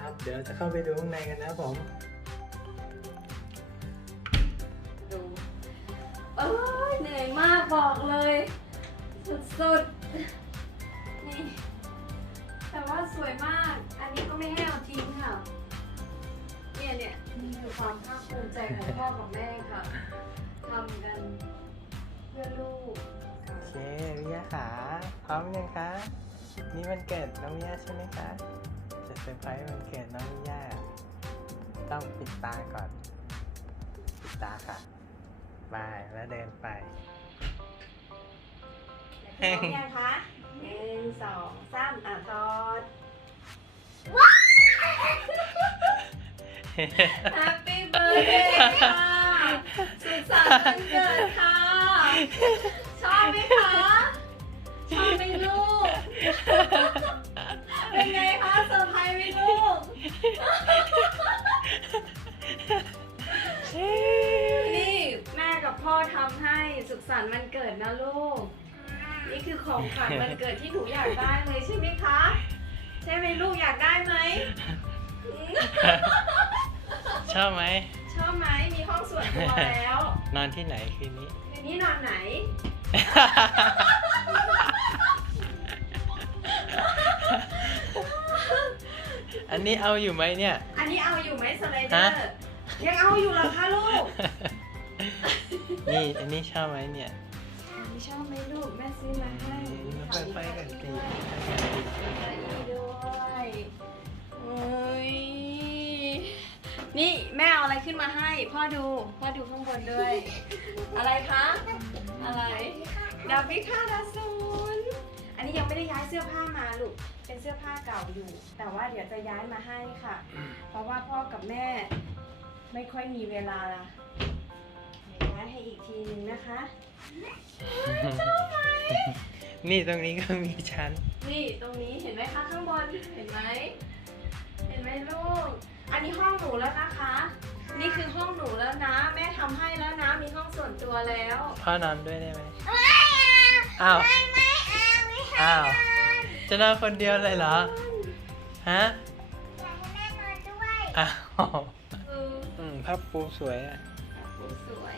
รียบร้อยนะครับ เดี๋ยวจะเข้าไปดูข้างในกันนะครับผมดู เอ้ยเหนื่อยมากบอกเลย สุดๆ นี่ แต่ว่าสวยมาก อันนี้ก็ไม่ให้เอาทิ้งค่ะ เนี่ยเนี่ยนี่คือความภาคภูมิใจของพ่อกับแม่ค่ะทำกันเพื่อลูกค่ะโอเควิยาขาพร้อมยังคะนี่มันเกิดน้องวิยาใช่ไหมคะ จะเซอร์ไพรส์มันเกิดน้องวิยาต้องปิดตาก่อน ปิดตาค่ะบายแล้วเดินไปพร้อมยังคะหนึ่งสองสามอะทอด Happy birthday ค่ะสุขสันต์วันเกิดค่ะ ชอบไหมคะ ชอบไหมลูก เป็นไงคะเซอร์ไพรส์ไหมลูกนี่แม่กับพ่อทำให้สุขสันต์วันเกิดนะลูก นี่คือของขวัญวันเกิดที่หนูอยากได้เลยใช่ไหมคะ ใช่ไหมลูกอยากได้ไหม ชอบไหม ชอบไหมมีห้องส่วนตัวแล้ว นอนที่ไหนคืนนี้ คืนนี้นอนไหน อันนี้เอาอยู่ไหมเนี่ย อันนี้เอาอยู่ไหมสไลเดอฮะร์ยังเอาอยู่เหรอคะลูก นี่อันนี้ชอบไหมเนี่ยไม่ชอบไหมลูกแม่ซื้อมาให้ไปไปกันสิไปด้วยโอ้ยนี่แม่เอาอะไรขึ้นมาให้ พ่อดูพ่อดูข้างบนด้วย อะไรคะ อะไรดาบิค่าดาซูน อันนี้ยังไม่ได้ย้ายเสื้อผ้ามาลูก เป็นเสื้อผ้าเก่าอยู่ แต่ว่าเดี๋ยวจะย้ายมาให้ค่ะ เพราะว่าพ่อกับแม่ไม่ค่อยมีเวลาเดี๋ยวย้ายให้อีกทีนึงนะคะนี่ตรงนี้ก็มีชั้น นี่ตรงนี้เห็นไหมคะข้างบน เห็นไหม เห็นไหมลูก อันนี้ห้องหนูแล้วนะคะ นี่คือห้องหนูแล้วนะ แม่ทำให้แล้วนะ มีห้องส่วนตัวแล้ว พ่อนอนด้วยได้ไหมอ้าว อ้าว จะนอนคนเดียวเลยเหรอ ฮะอ้าว เอออืมผ้าปูสวยอะโอ้สวย